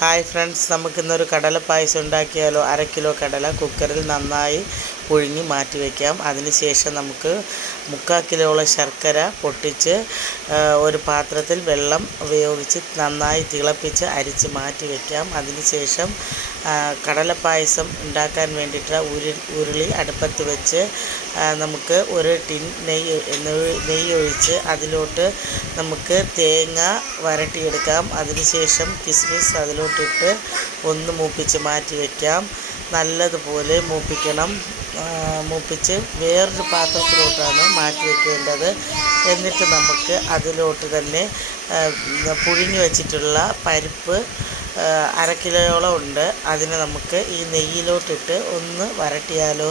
Hi friends നമുക്കിന്നൊരു കടല പായസം ഉണ്ടാക്കിയാലോ? അര കിലോ കടല കുക്കറിൽ നന്നായി പുഴുങ്ങി മാറ്റി വയ്ക്കാം അതിനുശേഷം നമുക്ക് മുക്കാൽ കിലോളം ശർക്കര പൊട്ടിച്ച് ഒരു പാത്രത്തിൽ വെള്ളം ഉപയോഗിച്ച് നന്നായി തിളപ്പിച്ച് അരിച്ച് മാറ്റി വയ്ക്കാം അതിനുശേഷം കടല പായസം ഉണ്ടാക്കാൻ വേണ്ടിയിട്ട് ഉരു ഉരുളി അടുപ്പത്ത് വെച്ച് നമുക്ക് ഒരു ടിൻ നെയ്യ് നെയ്യ് ഒഴിച്ച് അതിലോട്ട് നമുക്ക് തേങ്ങ വരട്ടിയെടുക്കാം. അതിനുശേഷം കിസ്മിസ് അതിലോട്ടിട്ട് ഒന്ന് മൂപ്പിച്ച് മാറ്റി വയ്ക്കാം നല്ലതുപോലെ മൂപ്പിക്കണം. മൂപ്പിച്ച് വേറൊരു പാത്രത്തിലോട്ടാണ് മാറ്റി വയ്ക്കേണ്ടത് എന്നിട്ട് നമുക്ക് അതിലോട്ട് തന്നെ പുഴുങ്ങി വച്ചിട്ടുള്ള പരിപ്പ് അര കിലോയോളം ഉണ്ട്. അതിനെ നമുക്ക് ഈ നെയ്യിലോട്ടിട്ട് ഒന്ന് വരട്ടിയാലോ?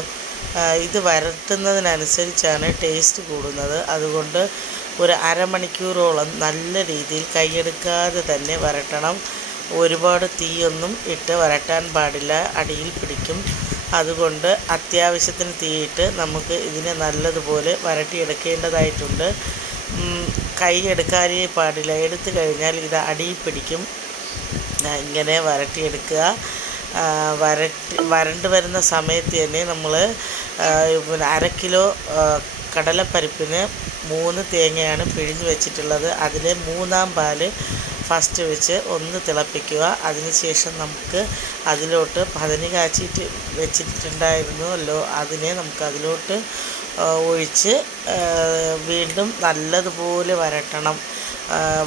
ഇത് വരട്ടുന്നതിനനുസരിച്ചാണ് ടേസ്റ്റ് കൂടുന്നത്. അതുകൊണ്ട് ഒരു അരമണിക്കൂറോളം നല്ല രീതിയിൽ കൈയെടുക്കാതെ തന്നെ വരട്ടണം. ഒരുപാട് തീയൊന്നും ഇട്ട് വരട്ടാൻ പാടില്ല. അടിയിൽ പിടിക്കും. അതുകൊണ്ട് അത്യാവശ്യത്തിന് തീയിട്ട് നമുക്ക് ഇതിനെ നല്ലതുപോലെ വരട്ടിയെടുക്കേണ്ടതായിട്ടുണ്ട്. കൈ എടുക്കാനേ പാടില്ല. എടുത്തു കഴിഞ്ഞാൽ ഇത് അടിയിൽ പിടിക്കും. ഇങ്ങനെ വരട്ടിയെടുക്കുക. വരട്ടി വരണ്ട് വരുന്ന സമയത്ത് തന്നെ നമ്മൾ പിന്നെ അര കിലോ കടലപ്പരിപ്പിന് മൂന്ന് തേങ്ങയാണ് പിഴിഞ്ഞ് വെച്ചിട്ടുള്ളത്. അതിൽ മൂന്നാം പാൽ ഫസ്റ്റ് വെച്ച് ഒന്ന് തിളപ്പിക്കുക. അതിനുശേഷം നമുക്ക് അതിലോട്ട് പതനി കാച്ചിട്ട് വെച്ചിട്ടുണ്ടായിരുന്നല്ലോ അതിനെ നമുക്ക് അതിലോട്ട് ഒഴിച്ച് വീണ്ടും നല്ലതുപോലെ വരട്ടണം.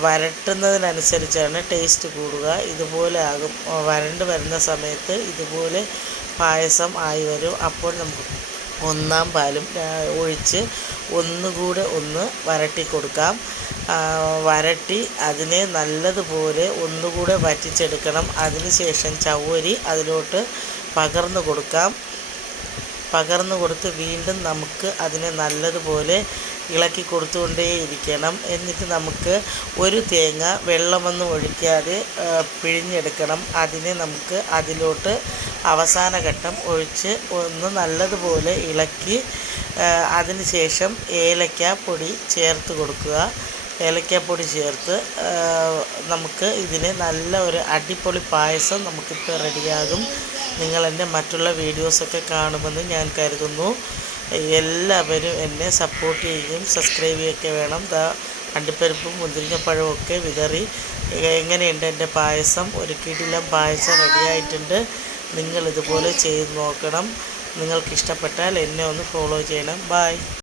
വരട്ടുന്നതിനനുസരിച്ചാണ് ടേസ്റ്റ് കൂടുക. ഇതുപോലെ ആകും. വരണ്ട് വരുന്ന സമയത്ത് ഇതുപോലെ പായസം ആയി വരും. അപ്പോൾ നമുക്ക് ഒന്നാം പാലും ഒഴിച്ച് ഒന്നുകൂടെ ഒന്ന് വരട്ടി കൊടുക്കാം. വരട്ടി അതിനെ നല്ലതുപോലെ ഒന്നുകൂടെ വറ്റിച്ചെടുക്കണം. അതിനുശേഷം ചവ്വരി അതിലോട്ട് പകർന്നു കൊടുക്കാം. പകർന്നു കൊടുത്ത് വീണ്ടും നമുക്ക് അതിനെ നല്ലതുപോലെ ഇളക്കി കൊടുത്തുകൊണ്ടേയിരിക്കണം. എന്നിട്ട് നമുക്ക് ഒരു തേങ്ങ വെള്ളമൊന്നും ഒഴിക്കാതെ പിഴിഞ്ഞെടുക്കണം. അതിനെ നമുക്ക് അതിലോട്ട് അവസാന ഘട്ടം ഒഴിച്ച് ഒന്ന് നല്ലതുപോലെ ഇളക്കി അതിനുശേഷം ഏലക്ക പൊടി ചേർത്ത് കൊടുക്കുക. ഏലക്കാപ്പൊടി ചേർത്ത് നമുക്ക് ഇതിന് നല്ല ഒരു അടിപൊളി പായസം നമുക്കിപ്പോൾ റെഡിയാകും. നിങ്ങളെന്റെ മറ്റുള്ള വീഡിയോസൊക്കെ കാണുമെന്ന് ഞാൻ കരുതുന്നു. എല്ലാവരും എന്നെ സപ്പോർട്ട് ചെയ്യുകയും സബ്സ്ക്രൈബ് ചെയ്യുകയൊക്കെ വേണം. ദാ അണ്ടിപ്പരിപ്പും മുന്തിരിങ്ങപ്പഴവും ഒക്കെ വിതറി എങ്ങനെയുണ്ട് എന്റെ പായസം? ഒരു കിടിലം പായസം റെഡിയായിട്ടുണ്ട് നിങ്ങൾ ഇതുപോലെ ചെയ്ത് നോക്കണം. നിങ്ങൾക്ക് ഇഷ്ടപ്പെട്ടാൽ എന്നെ ഒന്ന് ഫോളോ ചെയ്യണം. ബായ്